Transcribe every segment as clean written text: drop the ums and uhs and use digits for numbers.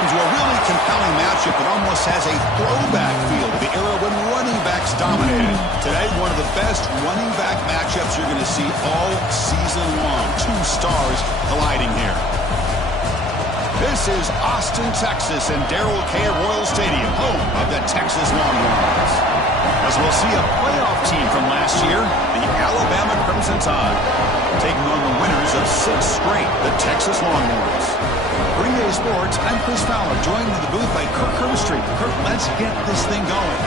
welcome to a really compelling matchup that almost has a throwback feel to the era when running backs dominated. Today, one of the best running back matchups you're going to see all season long. Two stars colliding here. This is Austin, Texas, and Darrell K. Royal Stadium, home of the Texas Longhorns. As we'll see a playoff team from last year, the Alabama Crimson Tide, taking on the winners of 6 straight, the Texas Longhorns. For EA Sports, I'm Chris Fowler, joined in the booth by Kirk Herbstreit. Kirk, let's get this thing going.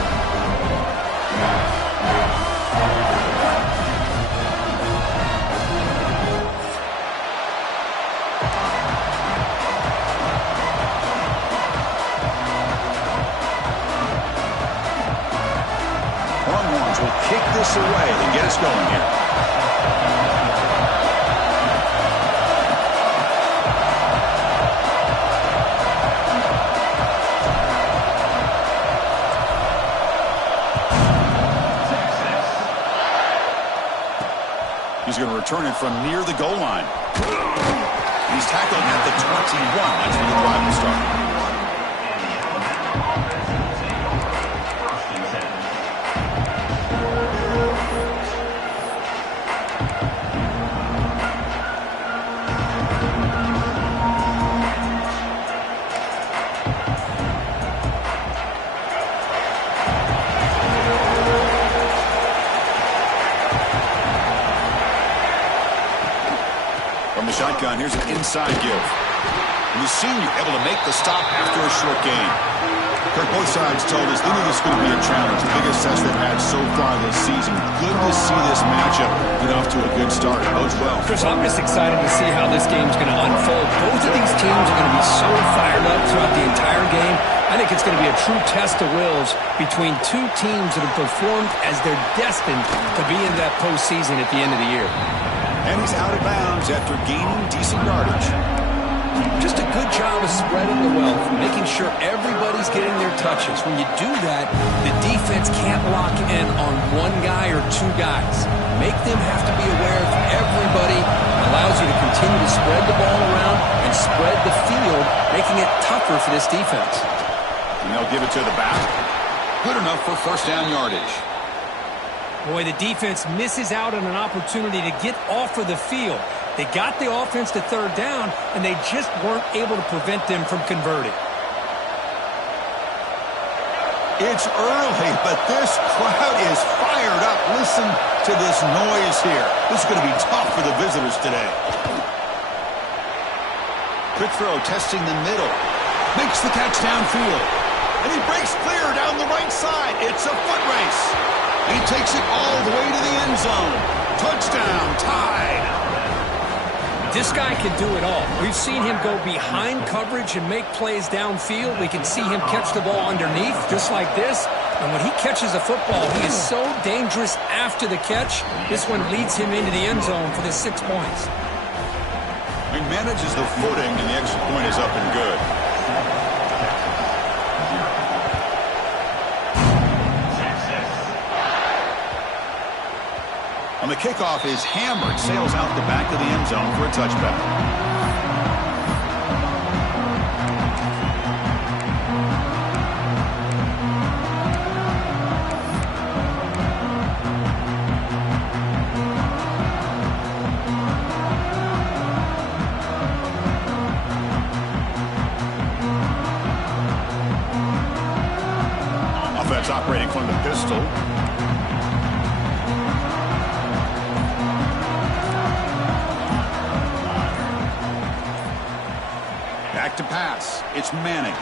Longhorns will kick this away and get us going here. He's going to return it from near the goal line. He's tackled at the 21. That's where the drive will start. From the shotgun, here's an inside give. We've seen you able to make the stop after a short gain. Kirk, both sides told us they knew this was going to be a challenge, the biggest test they've had so far this season. Good to see this matchup get off to a good start. It bodes well. Chris, I'm just excited to see how this game's going to unfold. Both of these teams are going to be so fired up throughout the entire game. I think it's going to be a true test of wills between two teams that have performed as they're destined to be in that postseason at the end of the year. And he's out of bounds after gaining decent yardage. Just a good job of spreading the wealth, making sure everybody's getting their touches. When you do that, the defense can't lock in on one guy or two guys. Make them have to be aware of everybody. It allows you to continue to spread the ball around and spread the field, making it tougher for this defense. And they'll give it to the back. Good enough for first down yardage. Boy, the defense misses out on an opportunity to get off of the field. They got the offense to third down, and they just weren't able to prevent them from converting. It's early, but this crowd is fired up. Listen to this noise here. This is going to be tough for the visitors today. Quick throw, testing the middle. Makes the catch downfield. And he breaks clear down the right side. It's a foot race. He takes it all the way to the end zone. Touchdown, Tide. This guy can do it all. We've seen him go behind coverage and make plays downfield. We can see him catch the ball underneath, just like this. And when he catches a football, he is so dangerous after the catch. This one leads him into the end zone for the 6 points. He manages the footing, and the extra point is up and good. On the kickoff is hammered, sails out the back of the end zone for a touchback. Offense operating from the pistol. Back to pass. It's Manning.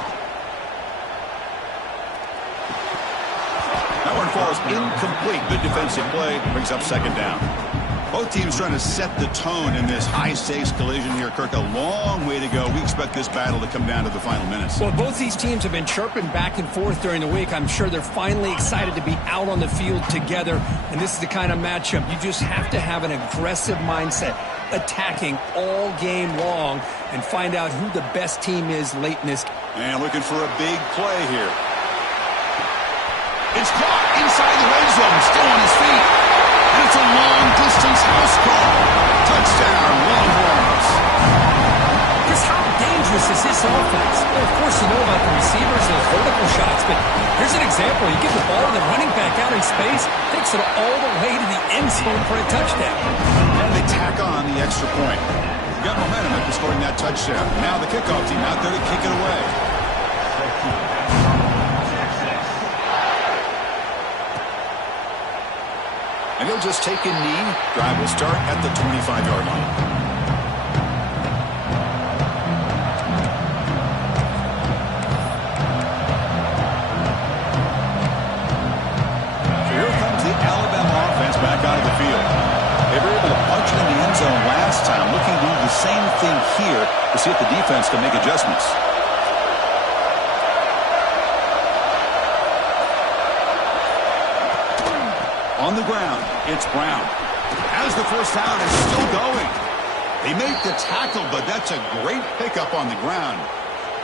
That one falls incomplete. Good defensive play. Brings up second down. Both teams trying to set the tone in this high-stakes collision here, Kirk. A long way to go. We expect this battle to come down to the final minutes. Well, both these teams have been chirping back and forth during the week. I'm sure they're finally excited to be out on the field together. And this is the kind of matchup you just have to have an aggressive mindset, attacking all game long, and find out who the best team is late in this game. And looking for a big play here. It's caught inside the red zone, still on his feet. And it's a long-distance house call. Touchdown, Longhorns. Just how dangerous is this offense? Well, of course, you about the receivers and those vertical shots, but here's an example. You give the ball to the running back out in space, takes it all the way to the end zone for a touchdown. And they tack on the extra point. Got momentum after scoring that touchdown. Now the kickoff team out there to kick it away. And he'll just take a knee. Drive will start at the 25-yard line. Back out of the field. They were able to punch it in the end zone last time. Looking to do the same thing here to see if the defense can make adjustments. On the ground, it's Brown. As the first down is still going. They make the tackle, but that's a great pickup on the ground.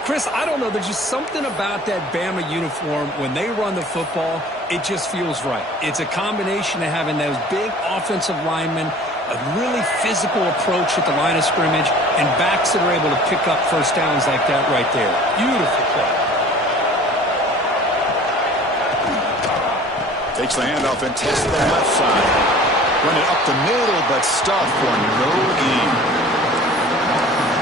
Chris, I don't know. There's just something about that Bama uniform. When they run the football, it just feels right. It's a combination of having those big offensive linemen, a really physical approach at the line of scrimmage, and backs that are able to pick up first downs like that right there. Beautiful play. Takes the handoff and tests the left side. Run it up the middle, but stuffed for no gain.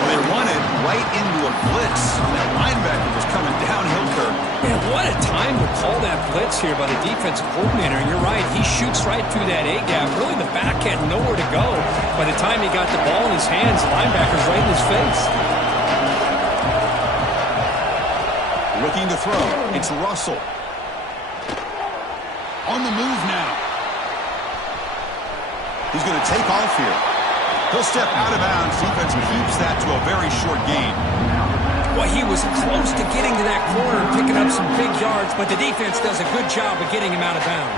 They run it right into a blitz. That linebacker was coming downhill curve. Man, what a time to call that blitz here by the defensive coordinator. And you're right, he shoots right through that A-gap. Really, the back had nowhere to go. By the time he got the ball in his hands, the linebacker's right in his face. Looking to throw. It's Russell. On the move now. He's going to take off here. He'll step out of bounds. Defense keeps that to a very short gain. Well, he was close to getting to that corner and picking up some big yards, but the defense does a good job of getting him out of bounds.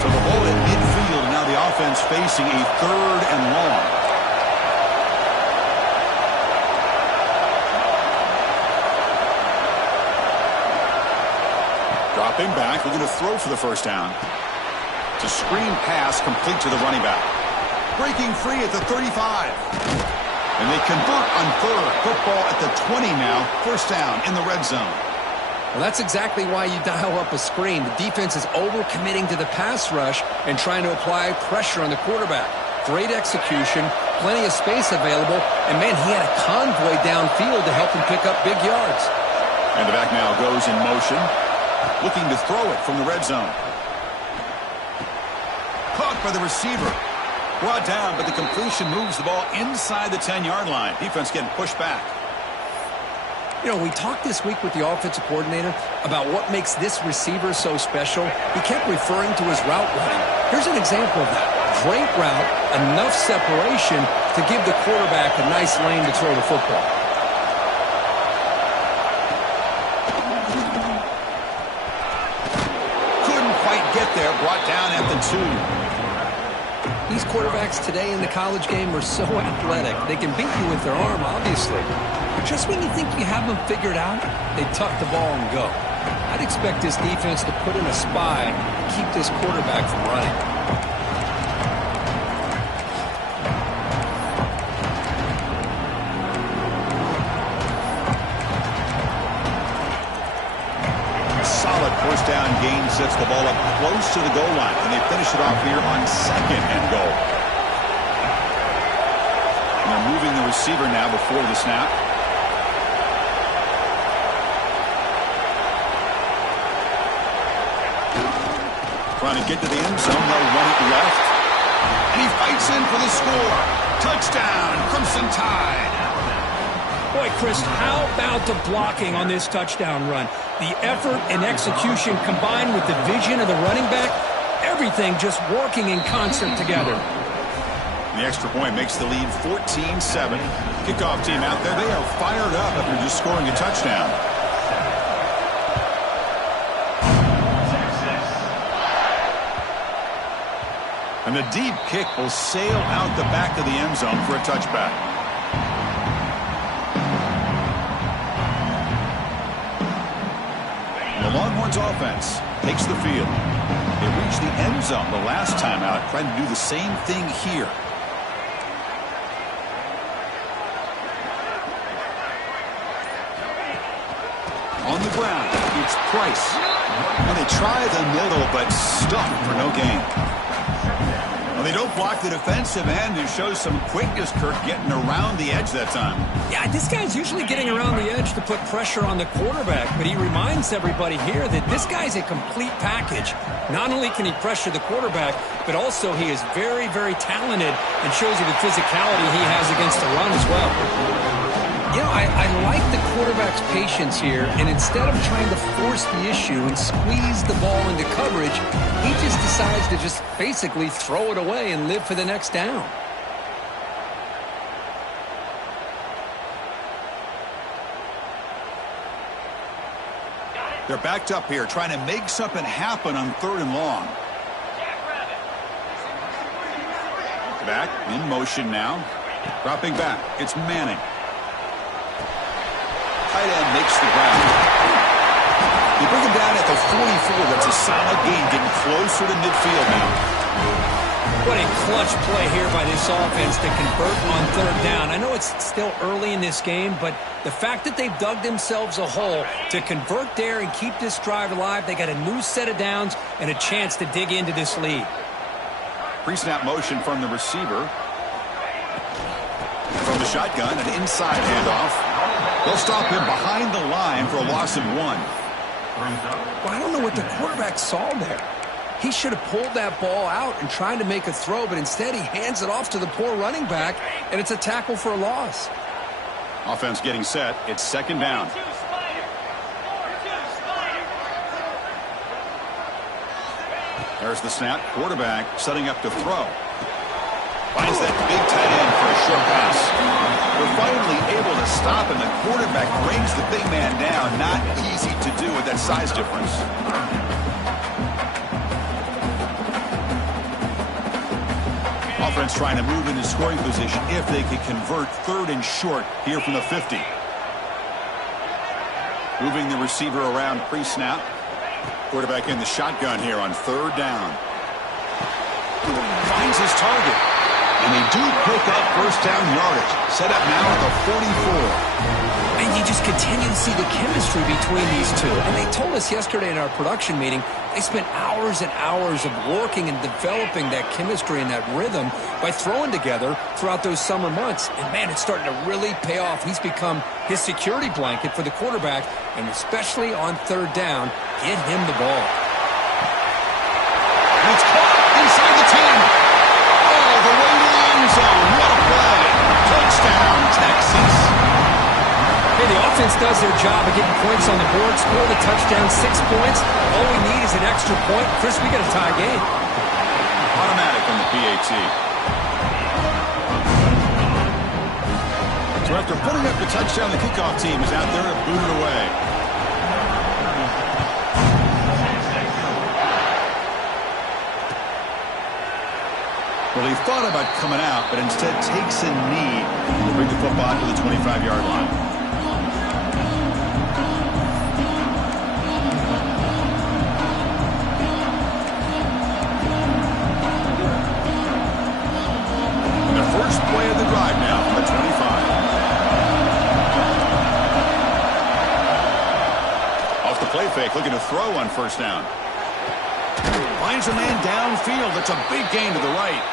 So the ball at midfield, and now the offense facing a 3rd and long. Dropping back, looking to throw for the first down. It's a screen pass complete to the running back. Breaking free at the 35. And they convert on 3rd. Football at the 20 now. First down in the red zone. Well, that's exactly why you dial up a screen. The defense is over-committing to the pass rush and trying to apply pressure on the quarterback. Great execution, plenty of space available, and man, he had a convoy downfield to help him pick up big yards. And the back now goes in motion. Looking to throw it from the red zone. Caught by the receiver. Brought down, but the completion moves the ball inside the 10-yard line. Defense getting pushed back. You know, we talked this week with the offensive coordinator about what makes this receiver so special. He kept referring to his route running. Here's an example of that. Great route, enough separation to give the quarterback a nice lane to throw the football. Get there, brought down at the 2. These quarterbacks today in the college game are so athletic. They can beat you with their arm, obviously. But just when you think you have them figured out, they tuck the ball and go. I'd expect this defense to put in a spy to keep this quarterback from running. First down gain sets the ball up close to the goal line, and they finish it off here on 2nd and goal. And they're moving the receiver now before the snap. Trying to get to the end zone. They'll run it left. And he fights in for the score. Touchdown, Crimson Tide. Boy, Chris, how about the blocking on this touchdown run? The effort and execution combined with the vision of the running back, everything just working in concert together. The extra point makes the lead 14-7. Kickoff team out there, they are fired up after just scoring a touchdown. And the deep kick will sail out the back of the end zone for a touchback. The Longhorns Longhorns offense takes the field. They reached the end zone the last time out, trying to do the same thing here. On the ground, it's Price. And they try the middle, but stuck for no gain. Well, they don't block the defensive end and show some quickness, Kirk, getting around the edge that time. Yeah, this guy's usually getting around the edge to put pressure on the quarterback, but he reminds everybody here that this guy's a complete package. Not only can he pressure the quarterback, but also he is very, very talented and shows you the physicality he has against the run as well. You know, I like the quarterback's patience here, and instead of trying to force the issue and squeeze the ball into coverage, he just decides to just basically throw it away and live for the next down. They're backed up here, trying to make something happen on 3rd and long. Back, in motion now. Dropping back, it's Manning. Tight end makes the ground. You bring him down at the 44. That's a solid gain, getting closer to midfield now. What a clutch play here by this offense to convert on 3rd down. I know it's still early in this game, but the fact that they've dug themselves a hole to convert there and keep this drive alive, they got a new set of downs and a chance to dig into this lead. Pre-snap motion from the receiver. From the shotgun, an inside handoff. They'll stop him behind the line for a loss of 1. Well, I don't know what the quarterback saw there. He should have pulled that ball out and tried to make a throw, but instead he hands it off to the poor running back, and it's a tackle for a loss. Offense getting set. It's 2nd down. There's the snap. Quarterback setting up to throw. Finds that big tight end for a short pass. They're finally able to stop, and the quarterback brings the big man down. Not easy to do with that size difference. Offense trying to move into scoring position if they can convert 3rd and short here from the 50. Moving the receiver around pre-snap. Quarterback in the shotgun here on 3rd down. Finds his target. And they do pick up 1st down yardage. Set up now at the 44. And you just continue to see the chemistry between these two. And they told us yesterday in our production meeting, they spent hours and hours of working and developing that chemistry and that rhythm by throwing together throughout those summer months. And, man, it's starting to really pay off. He's become his security blanket for the quarterback, and especially on 3rd down, get him the ball. And it's caught inside the 10. All the way to the end zone. What a play. Touchdown, Texas. Hey, the offense does their job of getting points on the board, score the touchdown, 6 points. All we need is an extra point. Chris, we got a tie game. Automatic on the PAT. So after putting up the touchdown, the kickoff team is out there to boot it away. Well, he thought about coming out, but instead takes a knee to bring the football to the 25-yard line. And the first play of the drive now from the 25. Off the play fake, looking to throw on 1st down. Finds a man downfield. That's a big gain to the right.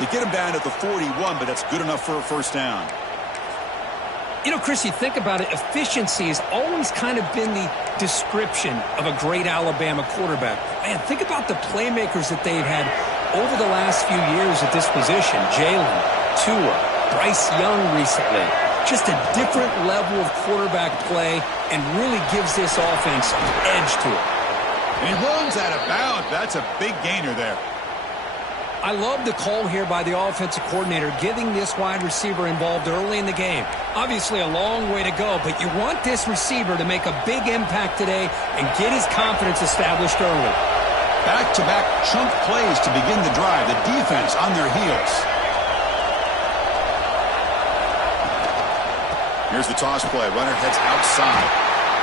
They get him down at the 41, but that's good enough for a 1st down. You know, Chris, you think about it, efficiency has always kind of been the description of a great Alabama quarterback. Man, think about the playmakers that they've had over the last few years at this position. Jalen, Tua, Bryce Young recently. Just a different level of quarterback play and really gives this offense an edge to it. And he runs out of bounds. That's a big gainer there. I love the call here by the offensive coordinator, getting this wide receiver involved early in the game. Obviously a long way to go, but you want this receiver to make a big impact today and get his confidence established early. Back-to-back chunk plays to begin the drive. The defense on their heels. Here's the toss play. Runner heads outside.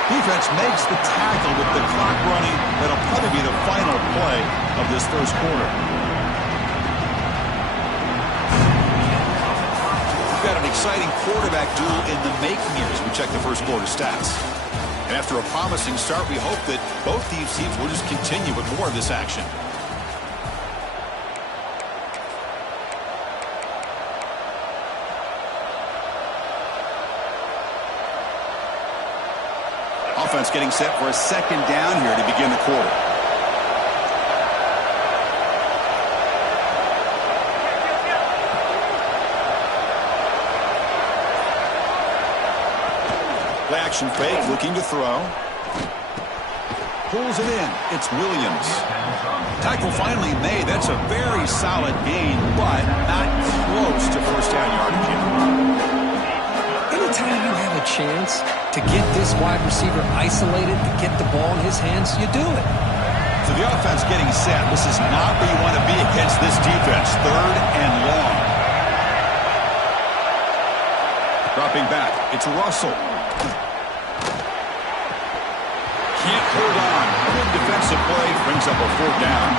Defense makes the tackle with the clock running. That'll probably be the final play of this first quarter. We've got an exciting quarterback duel in the making here as we check the first quarter stats. And after a promising start, we hope that both these teams will just continue with more of this action. Offense getting set for a second down here to begin the quarter. Play action fake, looking to throw. Pulls it in. It's Williams. Tackle finally made. That's a very solid gain, but not close to first down yardage yet. Anytime you have a chance to get this wide receiver isolated, to get the ball in his hands, you do it. So the offense getting set. This is not where you want to be against this defense. Third and long. Dropping back. It's Russell. Can't hold on. Good defensive play. Brings up a fourth down.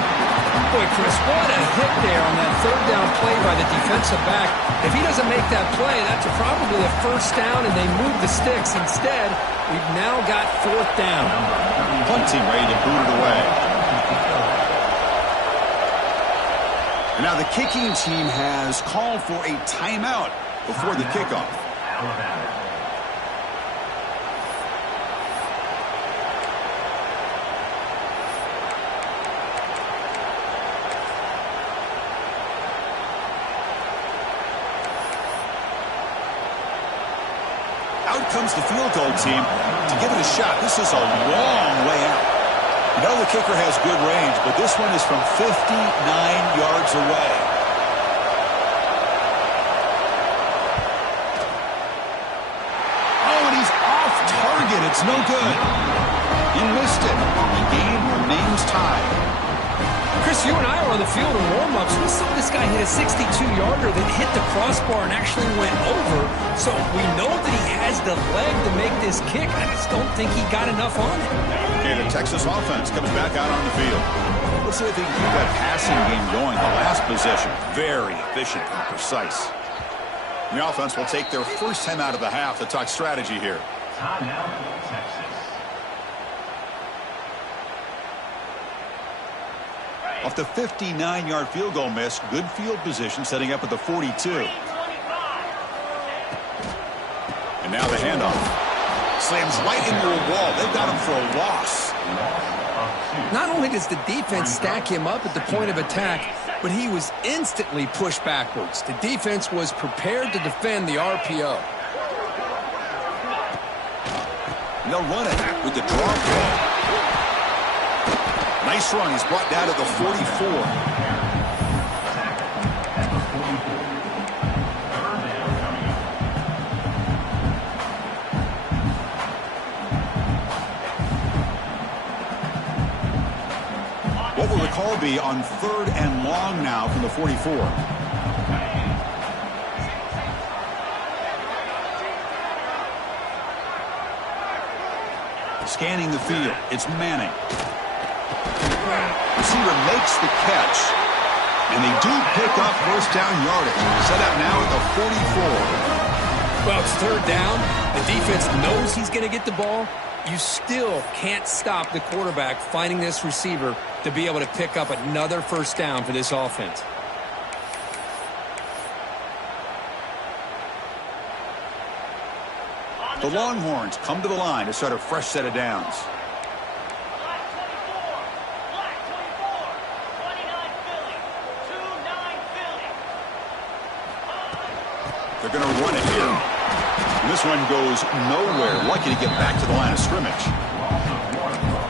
Boy, Chris, what a hit there on that third down play by the defensive back. If he doesn't make that play, that's probably a first down, and they move the sticks. Instead, we've now got fourth down. Punt team ready to boot it away. And now the kicking team has called for a timeout before the kickoff. Out comes the field goal team to give it a shot. This is a long way out. You know the kicker has good range, but this one is from 59 yards away. Oh, and he's off target. It's no good. He missed it. The game remains tied. Chris, you and I were on the field in warm-ups. We saw this guy hit a 62-yarder that hit the crossbar and actually went over. So we know that he has the leg to make this kick. I just don't think he got enough on it. And the Texas offense comes back out on the field. Let's see if they can keep that passing game going. The last possession, very efficient and precise. And the offense will take their first time out of the half to talk strategy here. Timeout, Texas. Off the 59-yard field goal miss, good field position setting up at the 42. And now the handoff. Slams right into a wall. They've got him for a loss. Not only does the defense stack him up at the point of attack, but he was instantly pushed backwards. The defense was prepared to defend the RPO. And they'll run it with the draw play. Nice run. He's brought down to the 44. What will the call be on third and long now from the 44? Scanning the field. It's Manning. Receiver makes the catch, and they do pick up first down yardage. Set up now at the 44. Well, it's third down. The defense knows he's going to get the ball. You still can't stop the quarterback finding this receiver to be able to pick up another first down for this offense. The Longhorns come to the line to start a fresh set of downs. They're going to run it here. And this one goes nowhere. Lucky to get back to the line of scrimmage.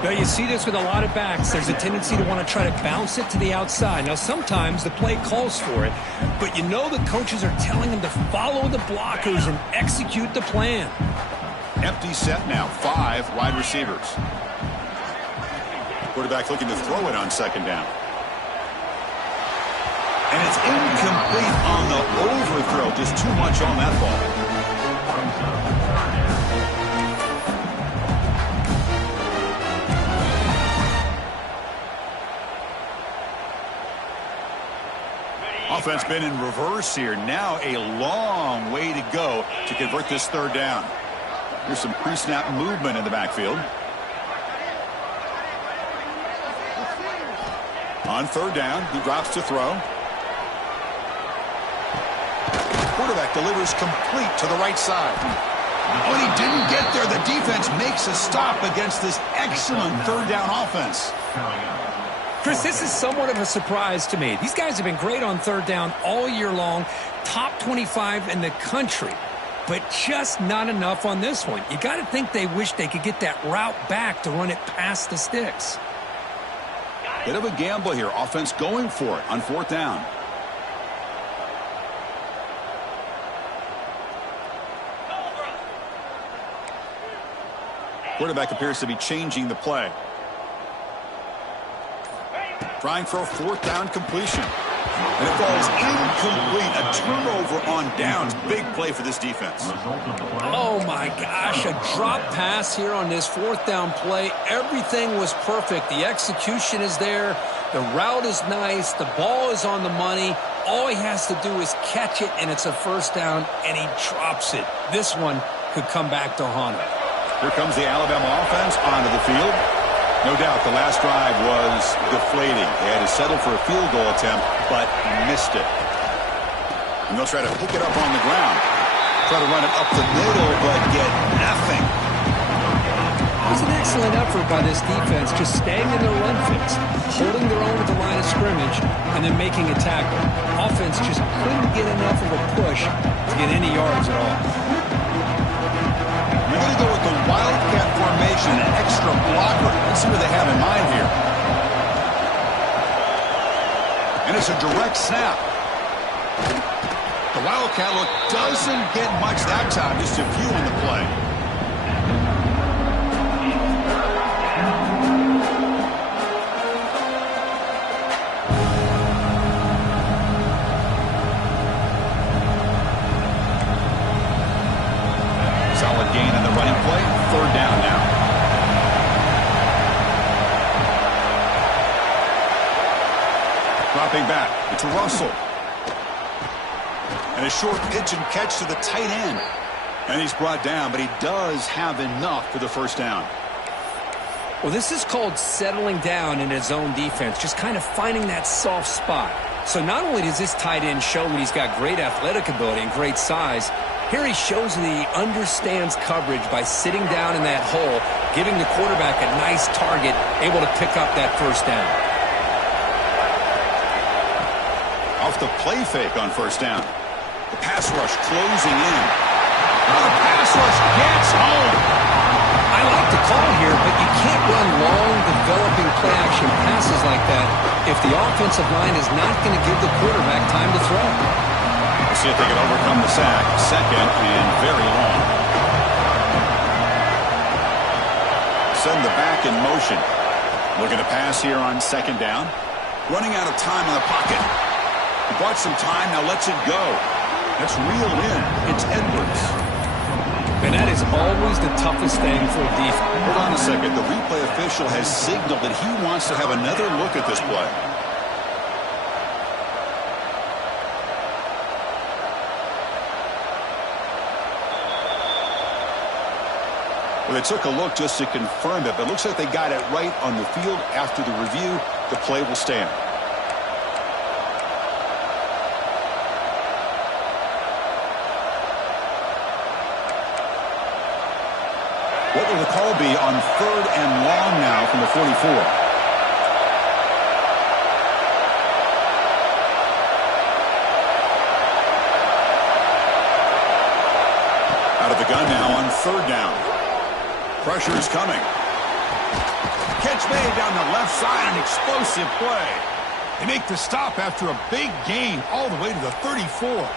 Now, you see this with a lot of backs. There's a tendency to want to try to bounce it to the outside. Now, sometimes the play calls for it, but you know the coaches are telling them to follow the blockers and execute the plan. Empty set now. 5 wide receivers. Quarterback looking to throw it on second down. And it's incomplete on the overthrow. Just too much on that ball. Offense been in reverse here. Now a long way to go to convert this third down. Here's some pre-snap movement in the backfield. On third down, he drops to throw. Quarterback delivers complete to the right side. When he didn't get there, the defense makes a stop against this excellent third down offense. Chris, this is somewhat of a surprise to me. These guys have been great on third down all year long, top 25 in the country, but just not enough on this one. You got to think they wish they could get that route back to run it past the sticks. Bit of a gamble here. Offense going for it on fourth down. Quarterback appears to be changing the play. Trying for a fourth down completion. And it falls incomplete. A turnover on downs. Big play for this defense. Oh, my gosh. A drop pass here on this fourth down play. Everything was perfect. The execution is there. The route is nice. The ball is on the money. All he has to do is catch it, and it's a first down, and he drops it. This one could come back to haunt him. Here comes the Alabama offense onto the field. No doubt the last drive was deflating. They had to settle for a field goal attempt, but missed it. And they'll try to pick it up on the ground. Try to run it up the middle, but get nothing. It was an excellent effort by this defense, just staying in their run fix, holding their own at the line of scrimmage, and then making a tackle. Offense just couldn't get enough of a push to get any yards at all. We're going to go with the Wildcat formation, an extra blocker. Let's see what they have in mind here. And it's a direct snap. The Wildcat look doesn't get much that time, just a few on the play. Solid gain in the running play. Third down now. Dropping back. It's Russell. And a short pitch and catch to the tight end. And he's brought down, but he does have enough for the first down. Well, this is called settling down in his own defense, just kind of finding that soft spot. So not only does this tight end show that he's got great athletic ability and great size, here he shows that he understands coverage by sitting down in that hole, giving the quarterback a nice target, able to pick up that first down. Off the play fake on first down. The pass rush closing in. Now the pass rush gets home. I like the call here, but you can't run long, developing play-action passes like that if the offensive line is not going to give the quarterback time to throw. We'll see if they can overcome the sack. Second and very long. Send the back in motion. Looking to pass here on second down. Running out of time in the pocket. He bought some time, now lets it go. That's reeled in. It's Edwards. And that is always the toughest thing for a defense. Hold on a second. The replay official has signaled that he wants to have another look at this play. Well, they took a look just to confirm it, but it looks like they got it right on the field. After the review, the play will stand. What will the call be on third and long now from the 44? Out of the gun now on third down. Pressure is coming. Catch made down the left side, an explosive play. They make the stop after a big gain all the way to the 34.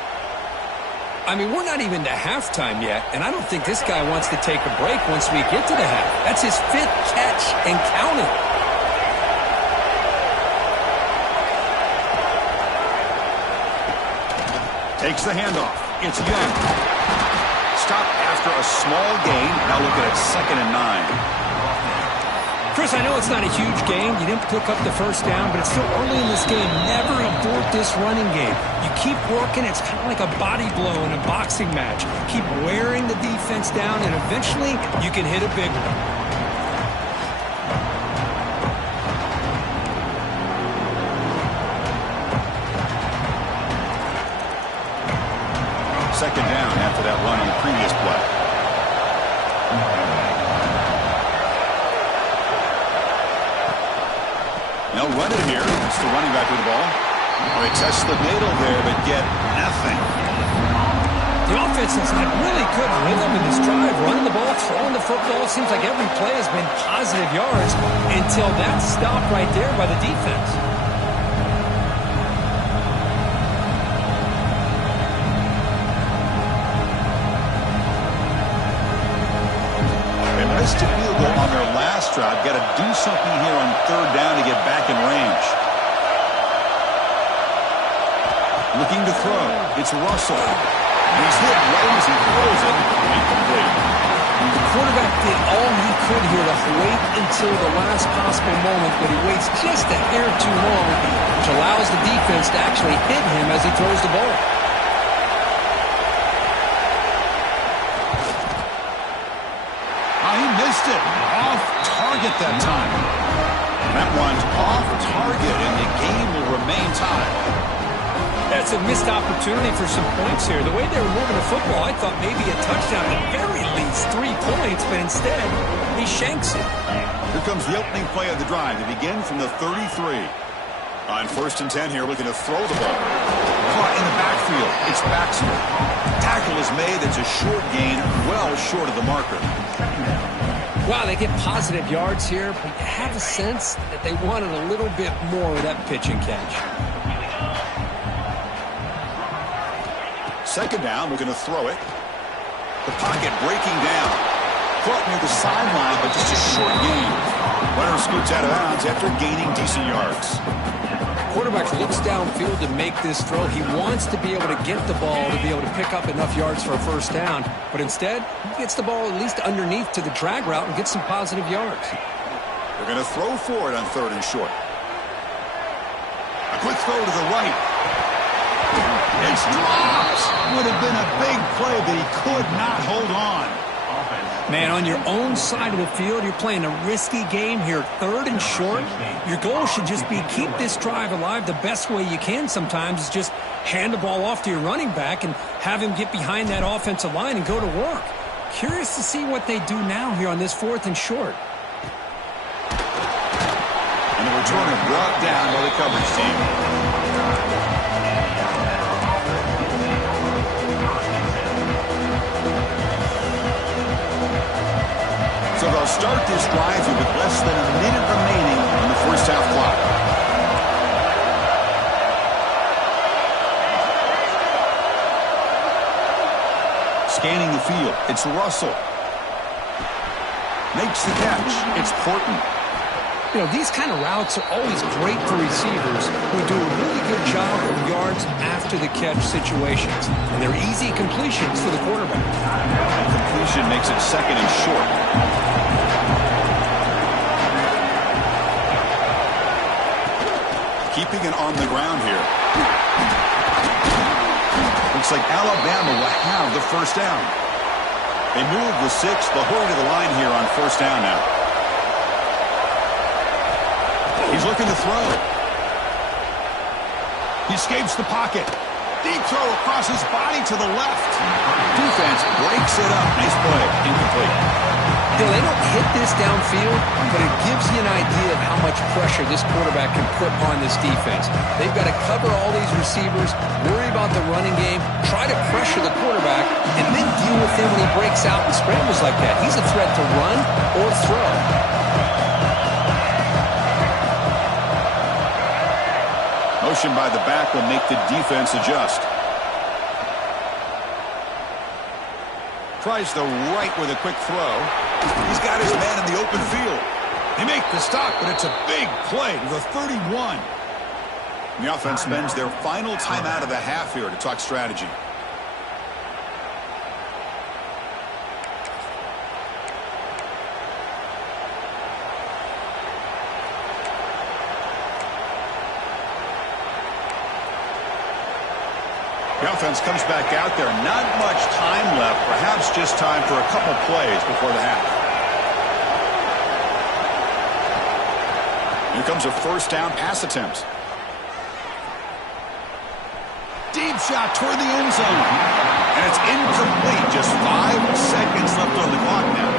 I mean, we're not even to halftime yet, and I don't think this guy wants to take a break once we get to the half. That's his fifth catch and counting. Takes the handoff. It's Young. Stop after a small gain. Now look at it, 2nd and 9. Chris, I know it's not a huge gain. You didn't pick up the first down, but it's still early in this game. Never abort this running game. You keep working. It's kind of like a body blow in a boxing match. Keep wearing the defense down, and eventually you can hit a big one. Second down after that run on the previous play. They'll run it here. It's the running back with the ball. They test the middle there, but get nothing. The offense has had really good rhythm in this drive. Running the ball, throwing the football. Seems like every play has been positive yards until that stop right there by the defense. Missed a field goal on their last drive. Got to do something here on third down to get back in range. Looking to throw. It's Russell. And he's hit right as he throws it. Incomplete. The quarterback did all he could here to wait until the last possible moment, but he waits just a hair too long, which allows the defense to actually hit him as he throws the ball. He missed it. Off target that time. That one's off target, and the game will remain tied. That's a missed opportunity for some points here. The way they were moving the football, I thought maybe a touchdown, at very least 3 points, but instead, he shanks it. Here comes the opening play of the drive. They begin from the 33. On 1st and 10 here, looking to throw the ball. Caught in the backfield. It's Baxter. Tackle is made. It's a short gain, well short of the marker. Wow, they get positive yards here, but you have a sense that they wanted a little bit more of that pitch and catch. Second down, looking to throw it. The pocket breaking down. Caught near the sideline, but just a short gain. Runner scoots out of bounds after gaining decent yards. Quarterback looks downfield to make this throw. He wants to be able to get the ball to be able to pick up enough yards for a first down. But instead, he gets the ball at least underneath to the drag route and gets some positive yards. They're going to throw for it on 3rd and short. A quick throw to the right. It's dropped. Would have been a big play, but he could not hold on. Man, on your own side of the field, you're playing a risky game here. 3rd and short. Your goal should just be keep this drive alive the best way you can sometimes is just hand the ball off to your running back and have him get behind that offensive line and go to work. Curious to see what they do now here on this 4th and short. And the returner brought down by the coverage team. So they'll start this drive with less than a minute remaining on the first half clock. Scanning the field, it's Russell. Makes the catch, it's Porton. You know, these kind of routes are always great for receivers who do a really good job of yards after the catch situations. And they're easy completions for the quarterback. Completion makes it 2nd and short. Keeping it on the ground here. Looks like Alabama will have the first down. They move the 6. They'll hurry to the line here on 1st down now. He's looking to throw. He escapes the pocket. Deep throw across his body to the left. Defense breaks it up. Nice play. Incomplete. You know, they don't hit this downfield, but it gives you an idea of how much pressure this quarterback can put on this defense. They've got to cover all these receivers, worry about the running game, try to pressure the quarterback, and then deal with him when he breaks out and scrambles like that. He's a threat to run or throw. Motion by the back will make the defense adjust. Tries the right with a quick throw. He's got his man in the open field. They make the stop, but it's a big play to the 31. The offense spends their final timeout of the half here to talk strategy. The offense comes back out there. Not much time left. Perhaps just time for a couple plays before the half. Here comes a first down pass attempt. Deep shot toward the end zone. And it's incomplete. Just 5 seconds left on the clock now.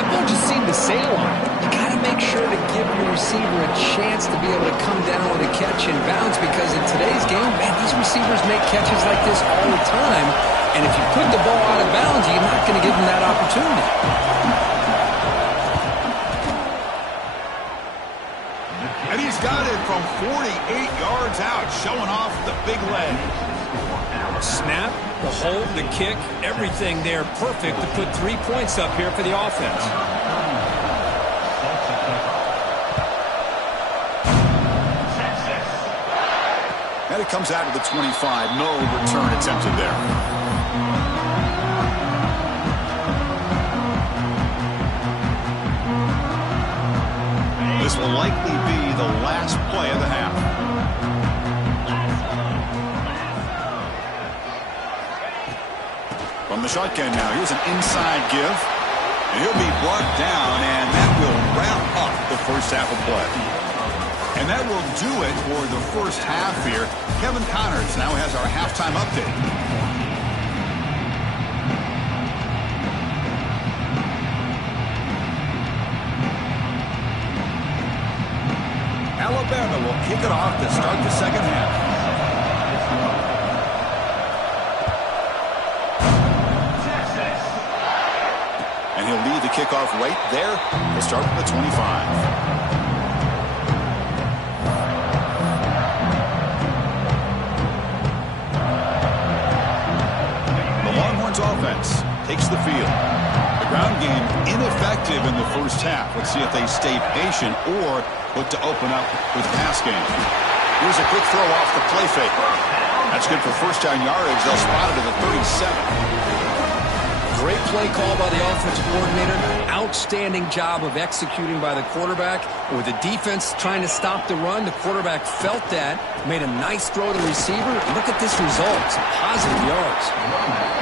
That ball just seemed to sail on. You got to make sure to give your receiver a chance to be able to come down with a catch in bounds, because in today's game, man, these receivers make catches like this all the time. And if you put the ball out of bounds, you're not going to give them that opportunity. And he's got it from 48 yards out, showing off the big leg. Snap, the hold, the kick, everything there perfect to put 3 points up here for the offense. And it comes out to the 25. No return attempted there. This will likely be the last play of the half. From the shotgun now, here's an inside give. And he'll be brought down, and that will wrap up the first half of play. And that will do it for the first half here. Kevin Connors now has our halftime update. Alabama will kick it off to start the second half. And he'll lead the kickoff right there. He'll start from the 25. The Longhorns offense takes the field. The ground game ineffective in the first half. Let's see if they stay patient or look to open up with the pass game. Here's a quick throw off the play fake. That's good for first down yardage. They'll spot it at the 37. Great play call by the offensive coordinator. Outstanding job of executing by the quarterback. With the defense trying to stop the run, the quarterback felt that, made a nice throw to the receiver. Look at this result. Some positive yards.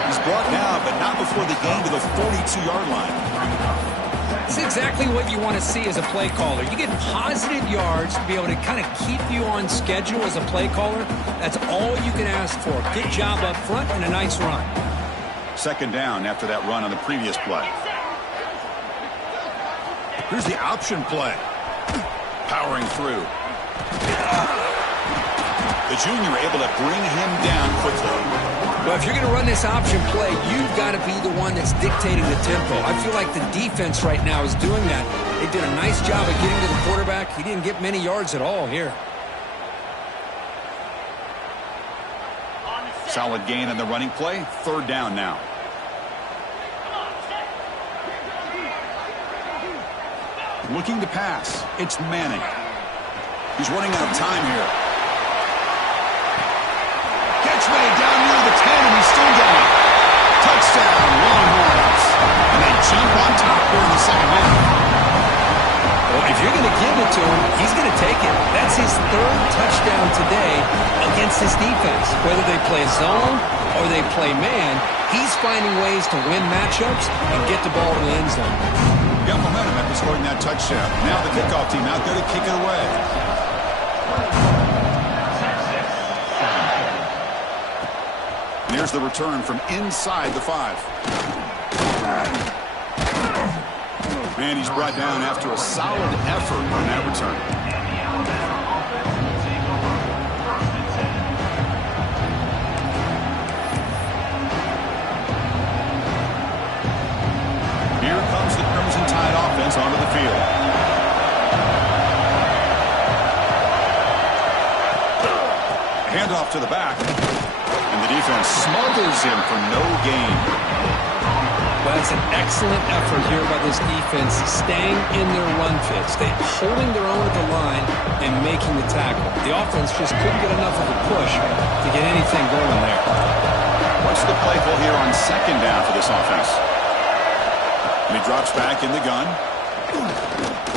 He's brought down, but not before the gain to the 42-yard line. It's exactly what you want to see as a play caller. You get positive yards to be able to kind of keep you on schedule as a play caller. That's all you can ask for. Good job up front and a nice run. Second down after that run on the previous play. Here's the option play. Powering through. The junior able to bring him down quickly. Well, if you're going to run this option play, you've got to be the one that's dictating the tempo. I feel like the defense right now is doing that. They did a nice job of getting to the quarterback. He didn't get many yards at all here. Solid gain on the running play. Third down now. Looking to pass. It's Manning. He's running out of time here. Catch made down near the 10, and he's still down. Touchdown, Longhorns. And they jump on top here in the second half. Well, if you're going to give it to him, he's going to take it. That's his third touchdown today against this defense. Whether they play zone or they play man, he's finding ways to win matchups and get the ball to the end zone. Got momentum after scoring that touchdown. Now the kickoff team out there to kick it away. And here's the return from inside the 5. And he's brought down after a solid effort on that return. Here comes the Crimson Tide offense onto the field. Handoff to the back. And the defense smothers him for no gain. Well, that's an excellent effort here by this defense, staying in their run fits. They're holding their own at the line and making the tackle. The offense just couldn't get enough of a push to get anything going there. What's the play call here on second down for this offense? And he drops back in the gun.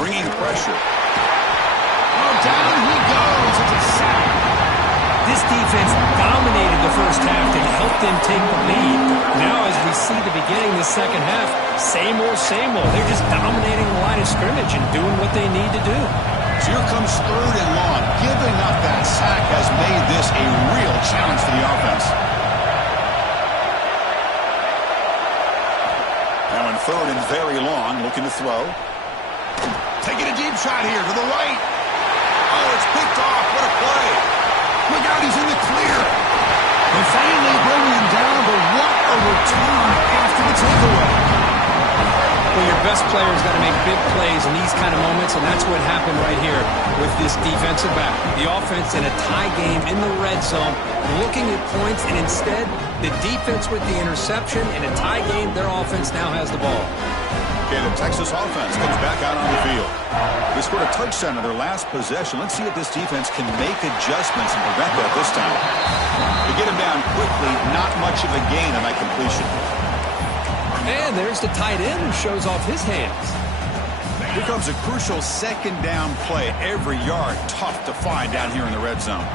Bringing pressure. Oh, down he goes. It's a sack. This defense dominated the first half and helped them take the lead. Now, as we see the beginning of the second half, same old, same old. They're just dominating the line of scrimmage and doing what they need to do. So here comes 3rd and long. Giving up that sack has made this a real challenge for the offense. Now in 3rd and very long, looking to throw. Taking a deep shot here to the right. Oh, it's picked off. What a play. Look out, he's in the clear. They finally bring him down, but what a return after the takeaway. Well, your best player's got to make big plays in these kind of moments, and that's what happened right here with this defensive back. The offense in a tie game in the red zone, looking at points, and instead, the defense with the interception. In a tie game, their offense now has the ball. Okay, the Texas offense comes back out on the field. They scored a touchdown on their last possession. Let's see if this defense can make adjustments and prevent that this time. They get him down quickly, not much of a gain on that completion. And there's the tight end who shows off his hands. Here comes a crucial 2nd down play. Every yard tough to find down here in the red zone.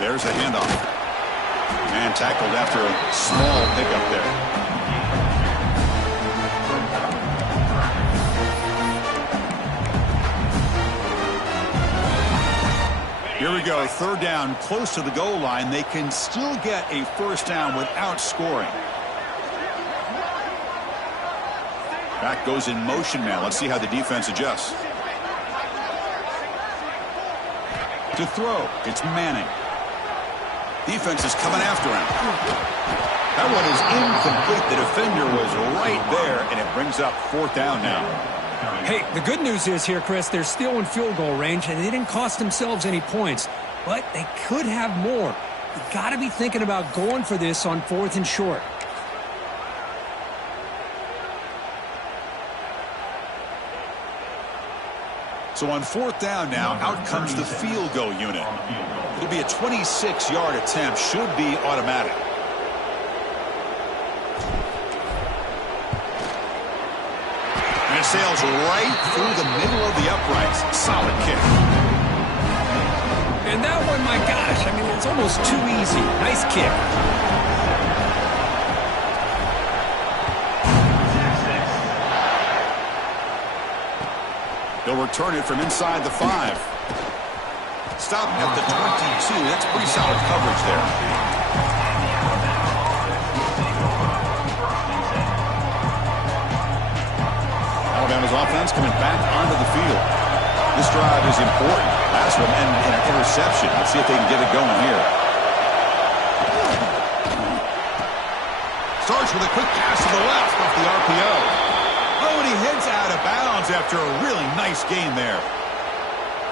There's a handoff. And tackled after a small pickup there. Here we go, 3rd down, close to the goal line. They can still get a 1st down without scoring. Back goes in motion now. Let's see how the defense adjusts. To throw, it's Manning. Defense is coming after him. That one is incomplete. The defender was right there, and it brings up 4th down now. Hey, the good news is here, Chris, they're still in field goal range, and they didn't cost themselves any points, but they could have more. You got to be thinking about going for this on 4th and short. So on 4th down now, out comes the field goal unit. It'll be a 26-yard attempt, should be automatic. And it sails right through the middle of the uprights. Solid kick. And that one, my gosh, I mean, it's almost too easy. Nice kick. They'll return it from inside the 5. Stop at the 22. That's pretty solid coverage there. Alabama's offense coming back onto the field. This drive is important. Last one ended in an interception. Let's see if they can get it going here. Starts with a quick pass to the left off the RPO. Oh, and he heads out of bounds after a really nice game there.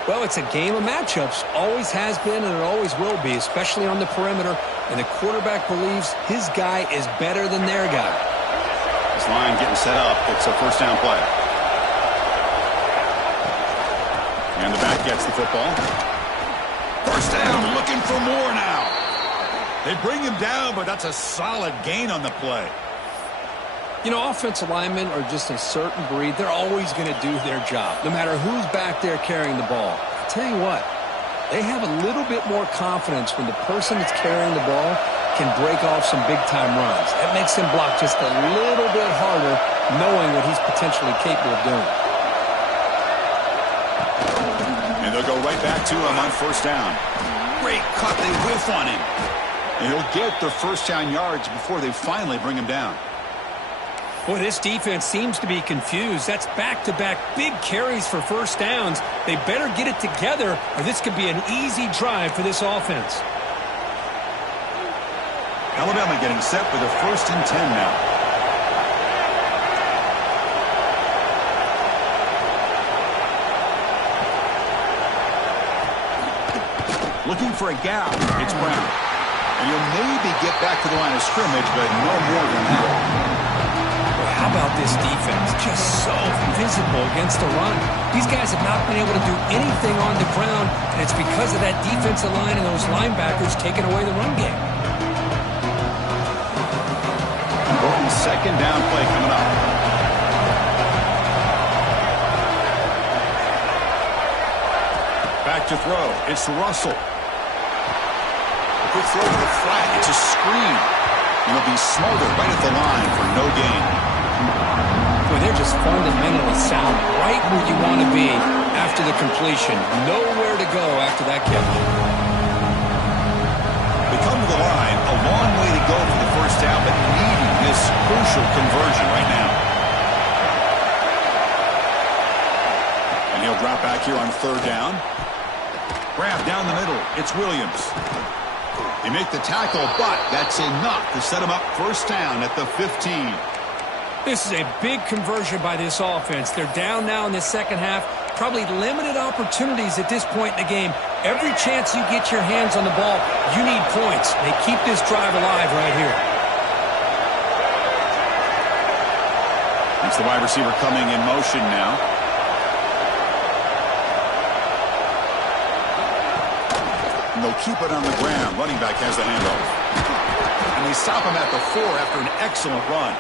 Well, it's a game of matchups. Always has been and it always will be, especially on the perimeter. And the quarterback believes his guy is better than their guy. This line getting set up. It's a 1st down play. And the back gets the football. 1st down, looking for more now. They bring him down, but that's a solid gain on the play. You know, offensive linemen are just a certain breed. They're always going to do their job, no matter who's back there carrying the ball. I'll tell you what, they have a little bit more confidence when the person that's carrying the ball can break off some big-time runs. That makes him block just a little bit harder, knowing what he's potentially capable of doing. And they'll go right back to him on 1st down. Great cut. They whiff on him. And he'll get the 1st down yards before they finally bring him down. Boy, this defense seems to be confused. That's back-to-back big carries for 1st downs. They better get it together, or this could be an easy drive for this offense. Alabama getting set for the 1st and 10 now. Looking for a gap. It's Brown. And he'll maybe get back to the line of scrimmage, but no more than that. How about this defense? Just so visible against the run. These guys have not been able to do anything on the ground, and it's because of that defensive line and those linebackers taking away the run game. Important 2nd down play coming up. to throw. It's Russell. A quick throw to the flat. It's a screen. And it'll be smothered right at the line for no gain. Boy, they're just fundamentally sound right where you want to be after the completion. Nowhere to go after that catch. They come to the line. A long way to go for the first down, but needing this crucial conversion right now. And he'll drop back here on third down. Grab down the middle. It's Williams. They make the tackle, but that's enough to set him up first down at the 15. This is a big conversion by this offense. They're down now in the second half. Probably limited opportunities at this point in the game. Every chance you get your hands on the ball, you need points. They keep this drive alive right here. It's the wide receiver coming in motion now. And they'll keep it on the ground. Running back has the handoff. And they stop him at the 4 after an excellent run.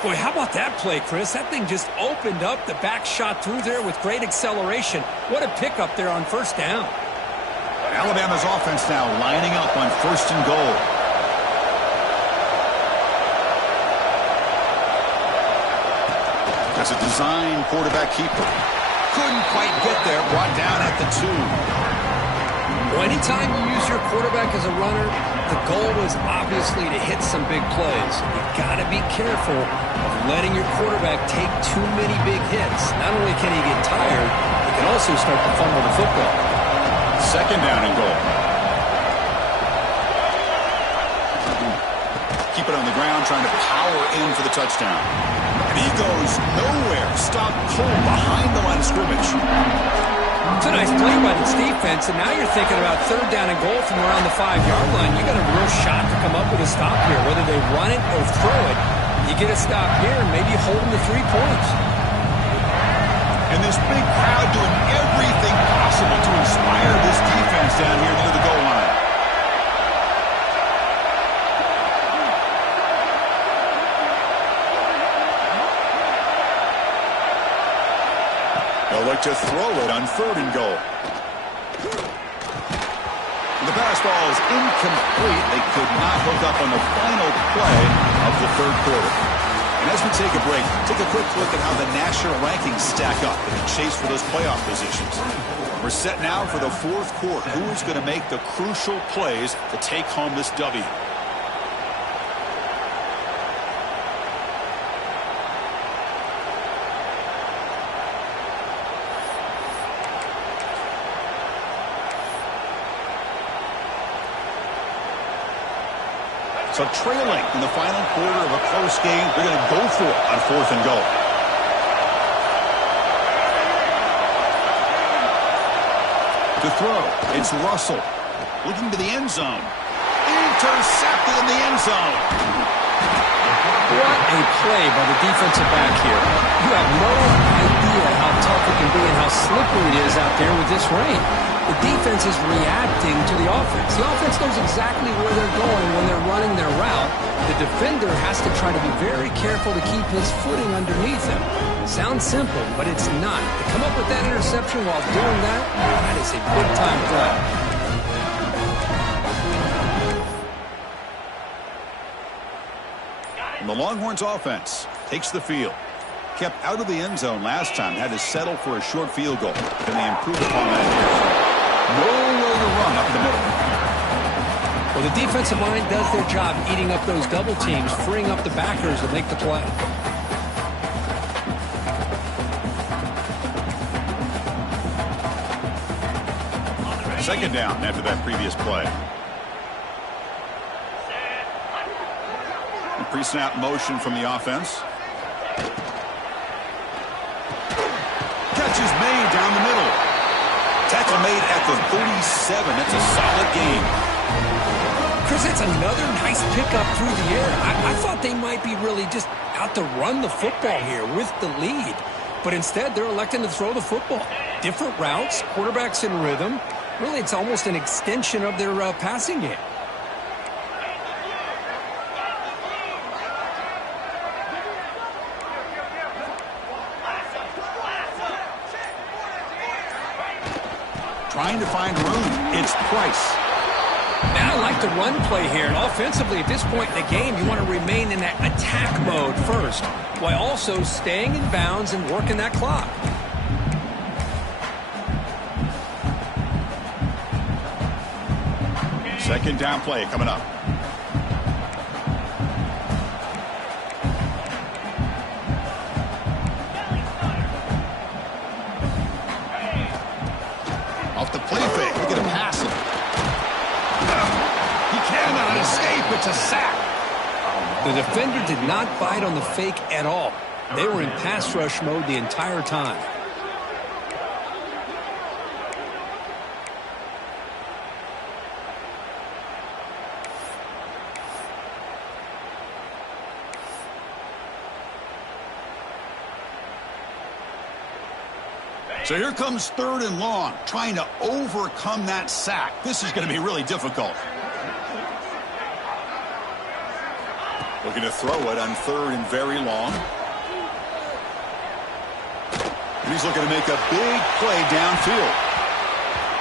Boy, how about that play, Chris? That thing just opened up. The back shot through there with great acceleration. What a pickup there on first down. Alabama's offense now lining up on first and goal. That's a design quarterback keeper. Couldn't quite get there. Brought down at the 2. Well, anytime you use your quarterback as a runner, the goal is obviously to hit some big plays. You've got to be careful of letting your quarterback take too many big hits. Not only can he get tired, he can also start to fumble the football. Second down and goal. Keep it on the ground, trying to power in for the touchdown. And he goes nowhere. Stop cold behind the line of scrimmage. It's a nice play by this defense, and now you're thinking about third down and goal from around the 5-yard line. You got a real shot to come up with a stop here, whether they run it or throw it. You get a stop here and maybe hold them to 3 points. And this big crowd doing everything possible to inspire this defense down here near the goal line. They'll look to throw it on third and goal. The pass ball is incomplete. They could not hook up on the final play of the third quarter. And as we take a break, take a quick look at how the national rankings stack up in the chase for those playoff positions. We're set now for the fourth quarter. Who is going to make the crucial plays to take home this W? So trailing in the final quarter of a close game, they're going to go for it on fourth and goal. To throw, it's Russell. Looking to the end zone. Intercepted in the end zone. What a play by the defensive back here. You have no idea how tough it can be and how slippery it is out there with this rain. The defense is reacting to the offense. The offense knows exactly where they're going when they're running their route. The defender has to try to be very careful to keep his footing underneath him. Sounds simple, but it's not. To come up with that interception while doing that, that is a big-time play. And the Longhorns offense takes the field. Kept out of the end zone last time. Had to settle for a short field goal. Can they improve upon that here? Nowhere to run up the middle. Well, the defensive line does their job eating up those double teams, freeing up the backers to make the play. Second down after that previous play. Pre-snap motion from the offense. Catch is made down the middle. Tackle made at the 37. That's a solid game. Chris, that's another nice pickup through the air. I thought they might be really just out to run the football here with the lead. But instead, they're electing to throw the football. Different routes, quarterbacks in rhythm. Really, it's almost an extension of their passing game. trying to find room. It's Price. Now I like the run play here. And offensively, at this point in the game, you want to remain in that attack mode first, while also staying in bounds and working that clock. Second down play coming up. Off the play fake. Look at him pass him. He cannot escape. It's a sack. The defender did not bite on the fake at all. They were in pass rush mode the entire time. So here comes 3rd and long, trying to overcome that sack. This is going to be really difficult. Looking to throw it on 3rd and very long. And he's looking to make a big play downfield.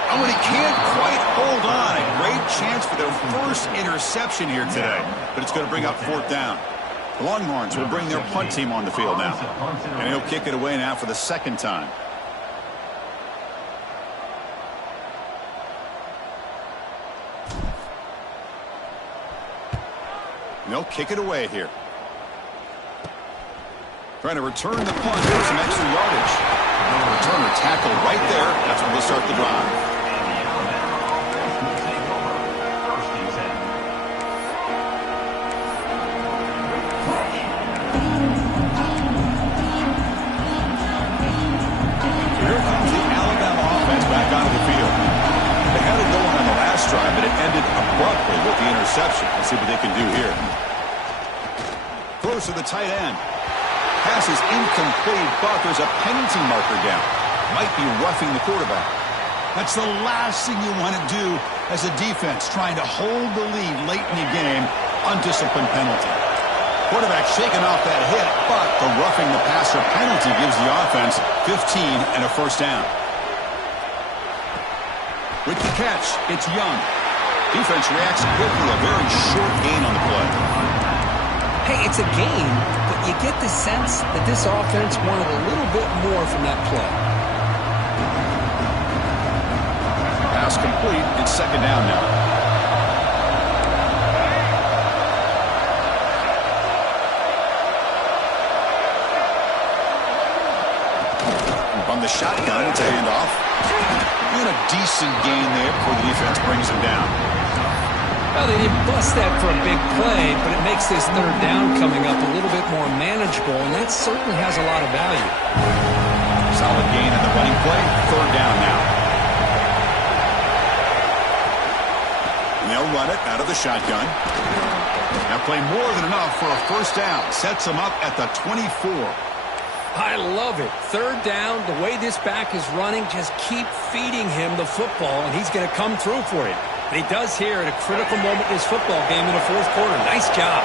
Oh, and he can't quite hold on. A great chance for their first interception here today. But it's going to bring up 4th down. The Longhorns will bring their punt team on the field now. And he'll kick it away now for the 2nd time. They'll kick it away here. Trying to return the punt for some extra yardage. Returner tackle right there. That's when they'll start the drive. So here comes the Alabama offense back onto the field. They had it going on the last drive, but it ended abruptly with the interception. Let's see what they can do here. Throws to the tight end. Pass is incomplete, but there's a penalty marker down. Might be roughing the quarterback. That's the last thing you want to do as a defense, trying to hold the lead late in the game. Undisciplined penalty. Quarterback shaking off that hit, but the roughing the passer penalty gives the offense 15 and a 1st down. With the catch, it's Young. Defense reacts quickly, a very short gain on the play. Hey, it's a gain, but you get the sense that this offense wanted a little bit more from that play. Pass complete. It's 2nd down now. On the shotgun, it's a handoff. And a decent gain there before the defense brings him down. Well, they didn't bust that for a big play, but it makes this 3rd down coming up a little bit more manageable, and that certainly has a lot of value. Solid gain in the running play. 3rd down now. And they'll run it out of the shotgun. Now play more than enough for a 1st down. Sets them up at the 24. I love it. 3rd down, the way this back is running, just keep feeding him the football, and he's going to come through for you. And he does here at a critical moment in his football game in the 4th quarter. Nice job.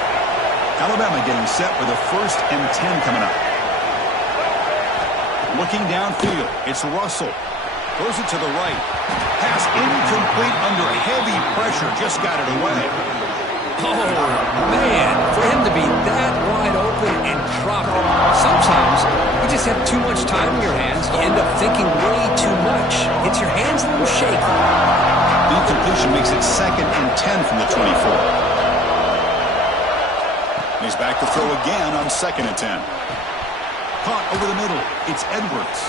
Alabama getting set with a 1st and 10 coming up. Looking downfield, it's Russell. Throws it to the right. Pass incomplete under heavy pressure. Just got it away. Oh, man, for him to be that wide open and drop it. Sometimes you just have too much time in your hands. You end up thinking way too much. Gets your hands a little shaky. The incompletion makes it 2nd and 10 from the 24. And he's back to throw again on 2nd and 10. Caught over the middle. It's Edwards.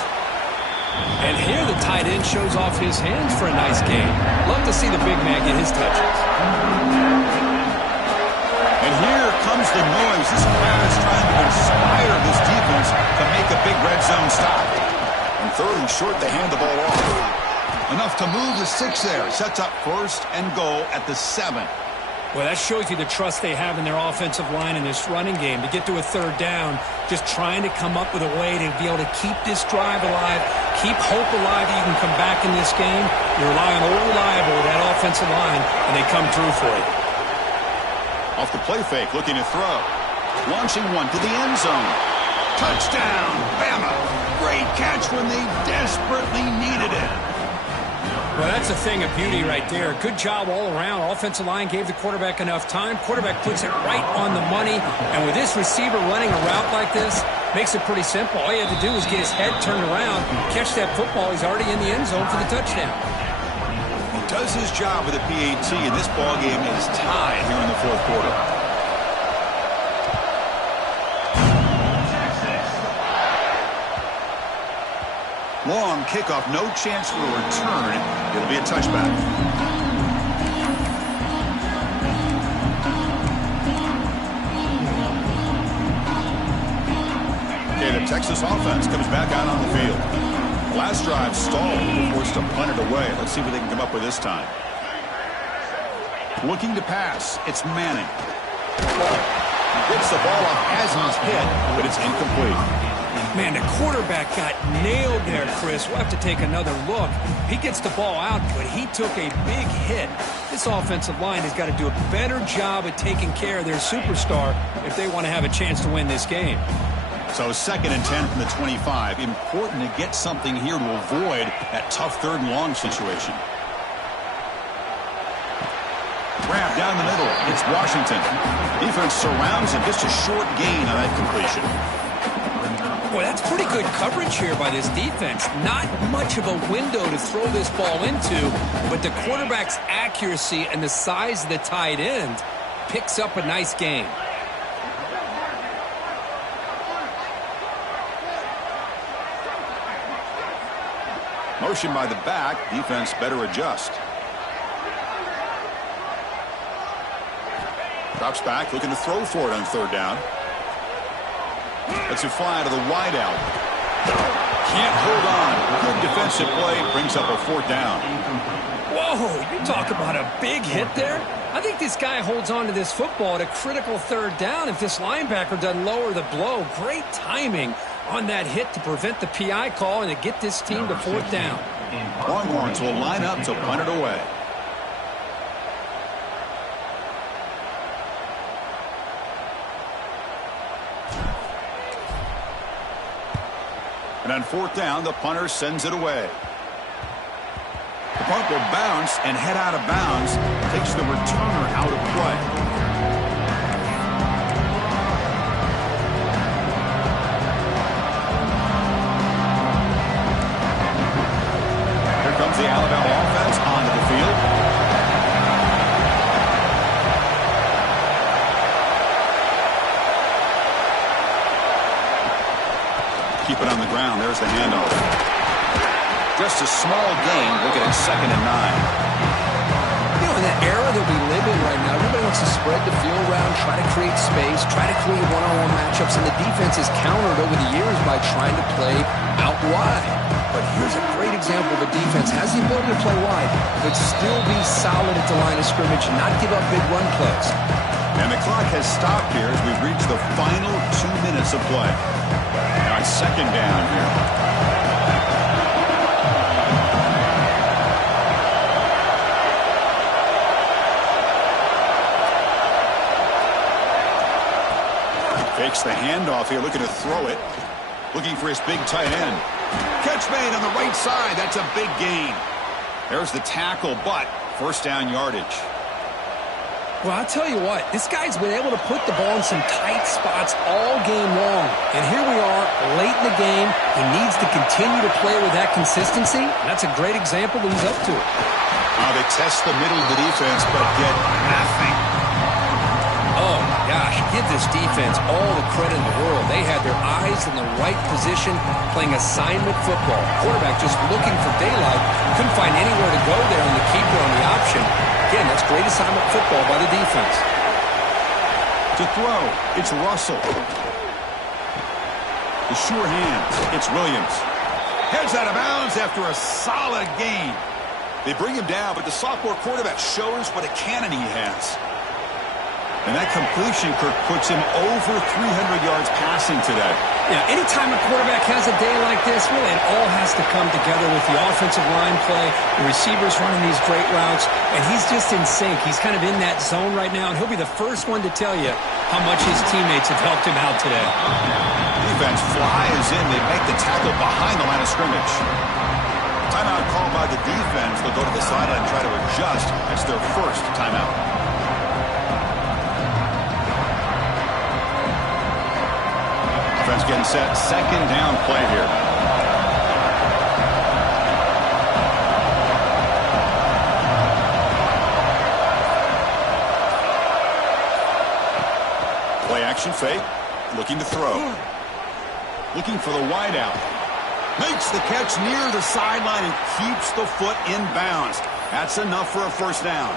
And here the tight end shows off his hands for a nice game. Love to see the big man get his touches. And here comes the noise. This crowd is trying to inspire this defense to make a big red zone stop. And 3rd and short, they hand the ball off. Enough to move the 6 there. Sets up 1st and goal at the 7. Well, that shows you the trust they have in their offensive line in this running game. To get to a 3rd down, just trying to come up with a way to be able to keep this drive alive, keep hope alive that you can come back in this game. You rely on old reliable, that offensive line, and they come through for you. Off the play fake, looking to throw. Launching one to the end zone. Touchdown, Bama. Great catch when they desperately needed it. Well, that's a thing of beauty right there. Good job all around. Offensive line gave the quarterback enough time. Quarterback puts it right on the money. And with this receiver running a route like this, makes it pretty simple. All you had to do was get his head turned around, catch that football. He's already in the end zone for the touchdown. He does his job with a PAT, and this ball game is tied here in the fourth quarter. Long kickoff, no chance for a return. It'll be a touchback. Okay, the Texas offense comes back out on the field. Last drive stalled. They were forced to punt it away. Let's see what they can come up with this time. Looking to pass. It's Manning. Gets the ball up as he's hit, but it's incomplete. Man, the quarterback got nailed there, Chris. We'll have to take another look. He gets the ball out, but he took a big hit. This offensive line has got to do a better job at taking care of their superstar if they want to have a chance to win this game. So 2nd and 10 from the 25. Important to get something here to avoid that tough 3rd and long situation. Grab down the middle. It's Washington. Defense surrounds him. Just a short gain on that completion. Boy, that's pretty good coverage here by this defense. Not much of a window to throw this ball into, but the quarterback's accuracy and the size of the tight end picks up a nice gain. Motion by the back. Defense better adjust. Drops back, looking to throw for it on 3rd down. Lets it fly to the wideout. Can't hold on. Good defensive play. Brings up a 4th down. Whoa, you talk about a big hit there. I think this guy holds on to this football at a critical 3rd down if this linebacker doesn't lower the blow. Great timing on that hit to prevent the PI call and to get this team to 4th down. Longhorns will line up to punt it away. And on 4th down, the punter sends it away. The punt will bounce and head out of bounds. Takes the returner out of play. Here comes the Alabama offense onto the field. Keep it on the ground. There's the handoff. Just a small gain. Looking at 2nd and 9. You know, in the era that we live in right now, everybody wants to spread the field around, try to create space, try to create one-on-one matchups, and the defense is countered over the years by trying to play out wide. But here's a great example of a defense has the ability to play wide, but still be solid at the line of scrimmage and not give up big run plays. And the clock has stopped here as we've reached the final 2 minutes of play. Now it's 2nd down here. Fakes the handoff here, looking to throw it. Looking for his big tight end. Catch made on the right side. That's a big gain. There's the tackle, but 1st down yardage. Well, I'll tell you what, this guy's been able to put the ball in some tight spots all game long. And here we are, late in the game. He needs to continue to play with that consistency. And that's a great example that he's up to it. They test the middle of the defense, but get nothing. Oh, my gosh, give this defense all the credit in the world. They had their eyes in the right position, playing assignment football. Quarterback just looking for daylight. Couldn't find anywhere to go there on the keeper on the option. Again, that's great assignment football by the defense. To throw, it's Russell. The sure hands, it's Williams. Heads out of bounds after a solid gain. They bring him down, but the sophomore quarterback shows what a cannon he has. And that completion, Kirk, puts him over 300 yards passing today. Yeah, anytime a quarterback has a day like this, really it all has to come together with the offensive line play, the receivers running these great routes, and he's just in sync. He's kind of in that zone right now, and he'll be the first one to tell you how much his teammates have helped him out today. Defense flies in. They make the tackle behind the line of scrimmage. Timeout called by the defense, they'll go to the sideline and try to adjust. That's their first timeout. Defense getting set. Second down play here. Play action fake. Looking to throw. Looking for the wideout. Makes the catch near the sideline and keeps the foot in bounds. That's enough for a first down.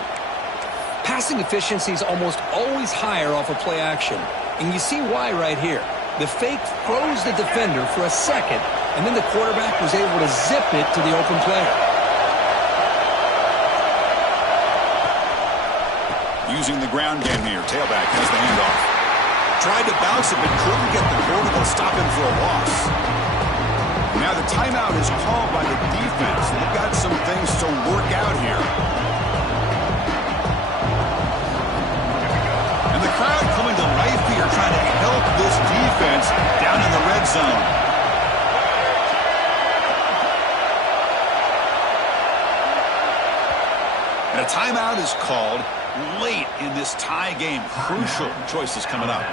Passing efficiency is almost always higher off of play action. And you see why right here. The fake throws the defender for a second, and then the quarterback was able to zip it to the open player. Using the ground game here. Tailback has the handoff. Tried to bounce it, but couldn't get the vertical stop him for a loss. Now the timeout is called by the defense. They've got some things to work out here. And the crowd coming to life here, trying to help this defense down in the red zone. And a timeout is called late in this tie game. Crucial choices coming up.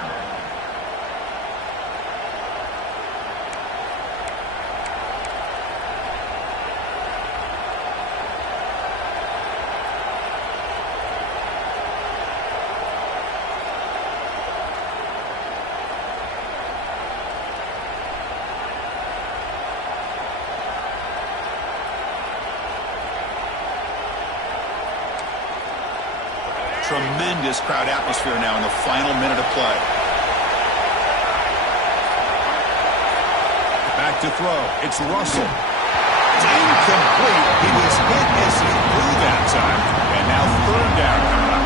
Tremendous crowd atmosphere now in the final minute of play. Back to throw. It's Russell. It's incomplete. He was hit as he threw that time. And now third down coming up.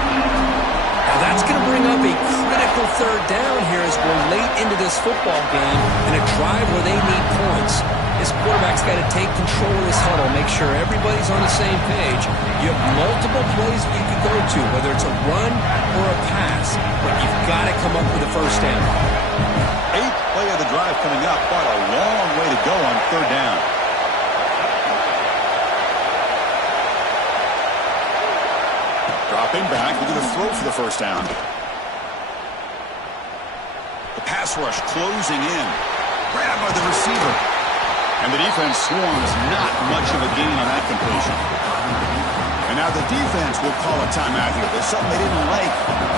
Now that's going to bring up a critical third down here as we're late into this football game in a drive where they need points. This quarterback's got to take control of this huddle, make sure everybody's on the same page. You have multiple plays that you can go to, whether it's a run or a pass, but you've got to come up with a first down. Eighth play of the drive coming up, but a long way to go on third down. Dropping back, they're going to throw for the first down. The pass rush closing in. Grabbed by the receiver. And the defense swarms not much of a gain on that completion. And now the defense will call a timeout here. There's something they didn't like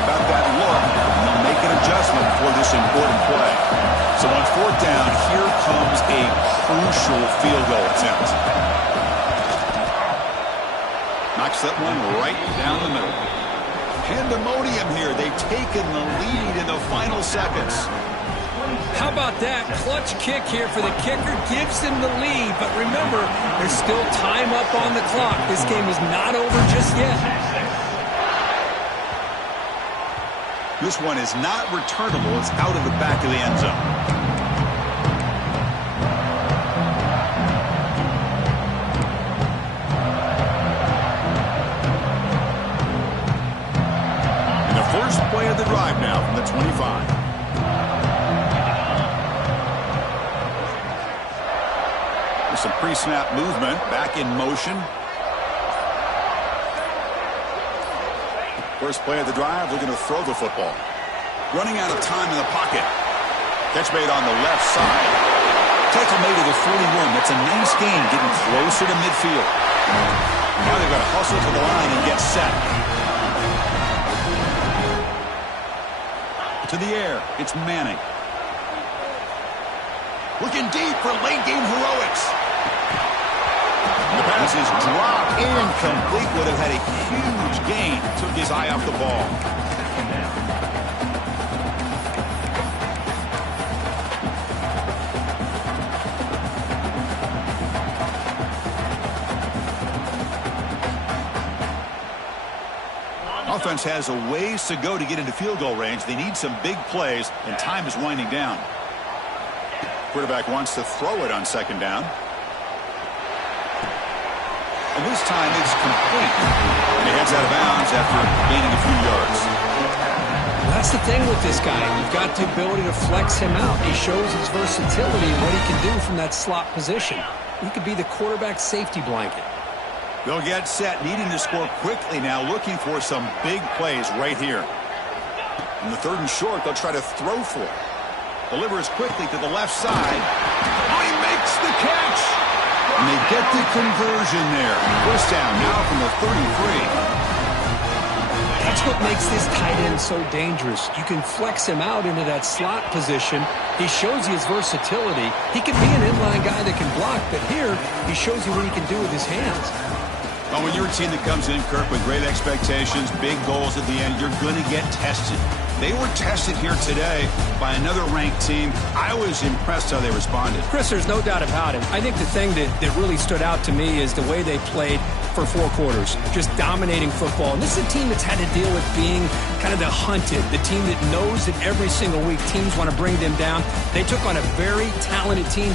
about that look. And they'll make an adjustment for this important play. So on fourth down, here comes a crucial field goal attempt. Knocks that one right down the middle. Pandemonium here. They've taken the lead in the final seconds. How about that? Clutch kick here for the kicker. Gives them the lead. But remember, there's still time up on the clock. This game is not over just yet. This one is not returnable. It's out of the back of the end zone. And the first play of the drive now from the 25. Some pre-snap movement, back in motion. First play of the drive, looking to throw the football. Running out of time in the pocket. Catch made on the left side. Tackle made to the 41. That's a nice gain, getting closer to midfield. Now they've got to hustle to the line and get set. To the air, it's Manning. Looking deep for late game heroics. The pass is dropped, incomplete. Would have had a huge gain. Took his eye off the ball. Offense has a ways to go to get into field goal range. They need some big plays, and time is winding down. Quarterback wants to throw it on second down. And this time it's complete. And he heads out of bounds after gaining a few yards. Well, that's the thing with this guy. You've got the ability to flex him out. He shows his versatility and what he can do from that slot position. He could be the quarterback safety blanket. They'll get set, needing to score quickly now, looking for some big plays right here. On the 3rd and short, they'll try to throw for it. Delivers quickly to the left side. Oh, he makes the catch! And they get the conversion there. First down now from the 33. That's what makes this tight end so dangerous. You can flex him out into that slot position. He shows you his versatility. He can be an inline guy that can block, but here he shows you what he can do with his hands. Well, when you're a team that comes in, Kirk, with great expectations, big goals at the end, you're going to get tested. They were tested here today by another ranked team. I was impressed how they responded. Chris, there's no doubt about it. I think the thing that really stood out to me is the way they played for 4 quarters, just dominating football. And this is a team that's had to deal with being kind of the hunted, the team that knows that every single week teams want to bring them down. They took on a very talented team